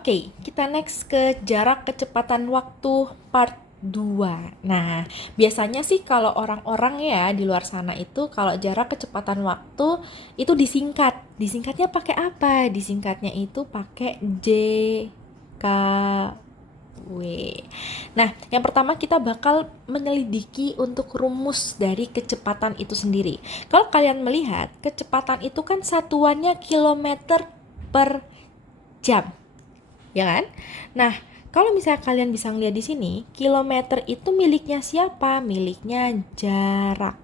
Oke, kita next ke jarak kecepatan waktu part 2. Nah, biasanya sih kalau orang-orang ya di luar sana itu kalau jarak kecepatan waktu itu disingkat. Disingkatnya pakai apa? Disingkatnya itu pakai K W. Nah, yang pertama kita bakal menyelidiki untuk rumus dari kecepatan itu sendiri. Kalau kalian melihat, kecepatan itu kan satuannya kilometer per jam, ya kan? Nah, kalau misalnya kalian bisa ngeliat di sini, kilometer itu miliknya siapa? Miliknya jarak.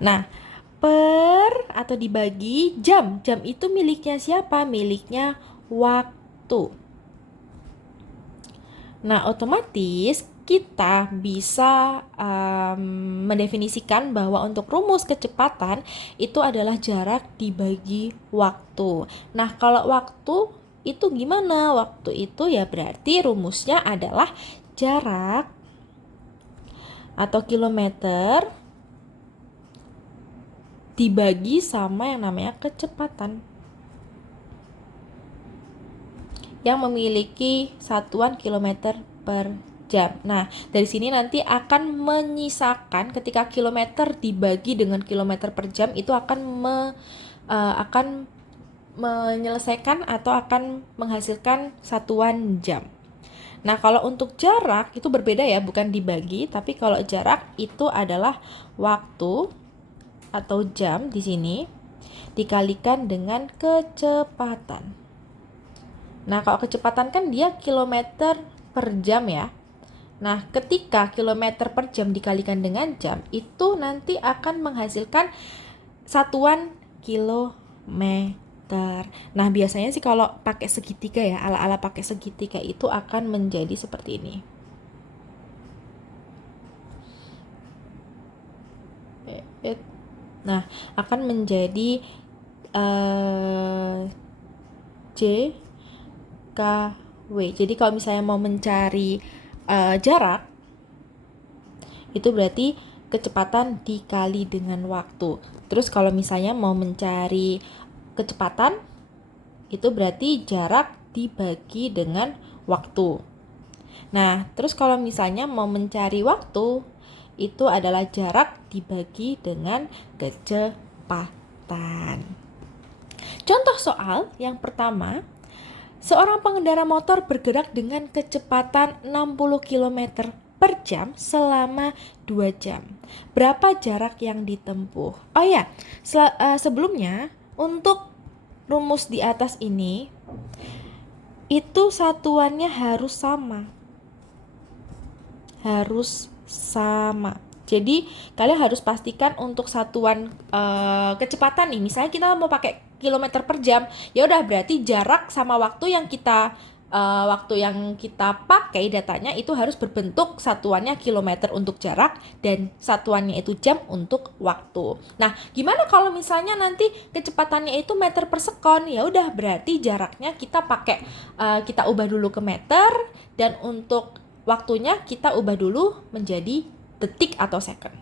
Nah, per atau dibagi jam. Jam itu miliknya siapa? Miliknya waktu. Nah, otomatis kita bisa mendefinisikan bahwa untuk rumus kecepatan itu adalah jarak dibagi waktu. Nah, kalau waktu itu gimana? Waktu itu ya berarti rumusnya adalah jarak atau kilometer dibagi sama yang namanya kecepatan yang memiliki satuan kilometer per jam. Nah, dari sini nanti akan menyisakan ketika kilometer dibagi dengan kilometer per jam itu akan menyelesaikan atau akan menghasilkan satuan jam. Nah, kalau untuk jarak itu berbeda ya, bukan dibagi, tapi kalau jarak itu adalah waktu atau jam di sini dikalikan dengan kecepatan. Nah, kalau kecepatan kan dia kilometer per jam ya. Nah, ketika kilometer per jam dikalikan dengan jam, itu nanti akan menghasilkan satuan kilometer. Nah, biasanya sih kalau pakai segitiga ya, ala-ala pakai segitiga itu akan menjadi seperti ini. Nah, akan menjadi J K W. Jadi kalau misalnya mau mencari jarak, itu berarti kecepatan dikali dengan waktu. Terus kalau misalnya mau mencari kecepatan, itu berarti jarak dibagi dengan waktu. Nah, terus kalau misalnya mau mencari waktu, itu adalah jarak dibagi dengan kecepatan. Contoh soal yang pertama, seorang pengendara motor bergerak dengan kecepatan 60 km per jam selama 2 jam. Berapa jarak yang ditempuh? Oh ya, sebelumnya untuk rumus di atas ini itu satuannya harus sama. Harus sama. Jadi kalian harus pastikan untuk satuan kecepatan nih. Misalnya kita mau pakai kilometer per jam, ya udah berarti jarak sama waktu yang kita pakai datanya itu harus berbentuk satuannya kilometer untuk jarak dan satuannya itu jam untuk waktu. Nah, gimana kalau misalnya nanti kecepatannya itu meter per sekon? Ya udah berarti jaraknya kita ubah dulu ke meter dan untuk waktunya kita ubah dulu menjadi detik atau second.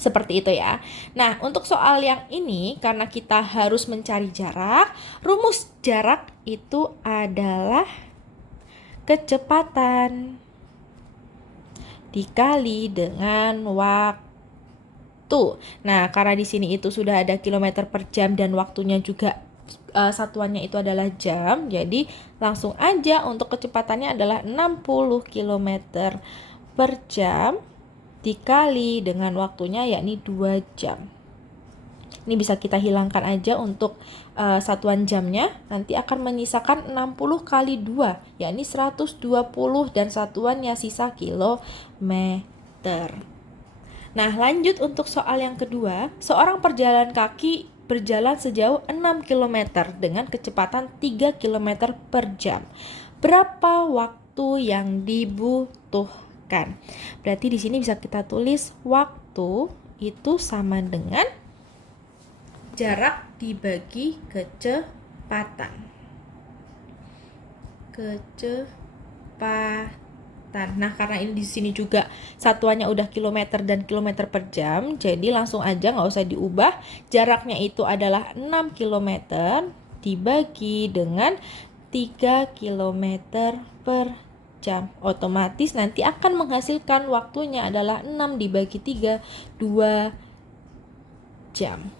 Seperti itu ya. Nah, untuk soal yang ini, karena kita harus mencari jarak, rumus jarak itu adalah kecepatan dikali dengan waktu. Nah, karena di sini itu sudah ada kilometer per jam dan waktunya juga satuannya itu adalah jam, jadi langsung aja untuk kecepatannya adalah 60 km per jam dikali dengan waktunya yakni 2 jam. Ini bisa kita hilangkan aja untuk satuan jamnya, nanti akan menyisakan 60 kali 2 yakni 120 dan satuannya sisa kilometer. Nah, lanjut untuk soal yang kedua, seorang pejalan kaki berjalan sejauh 6 km dengan kecepatan 3 km per jam. Berapa waktu yang dibutuhkan? Berarti di sini bisa kita tulis waktu itu sama dengan jarak dibagi kecepatan. Nah, karena ini di sini juga satuannya udah kilometer dan kilometer per jam, jadi langsung aja nggak usah diubah. Jaraknya itu adalah 6 km dibagi dengan 3 kilometer per jam. Otomatis nanti akan menghasilkan waktunya adalah 6 dibagi 3, 2 jam.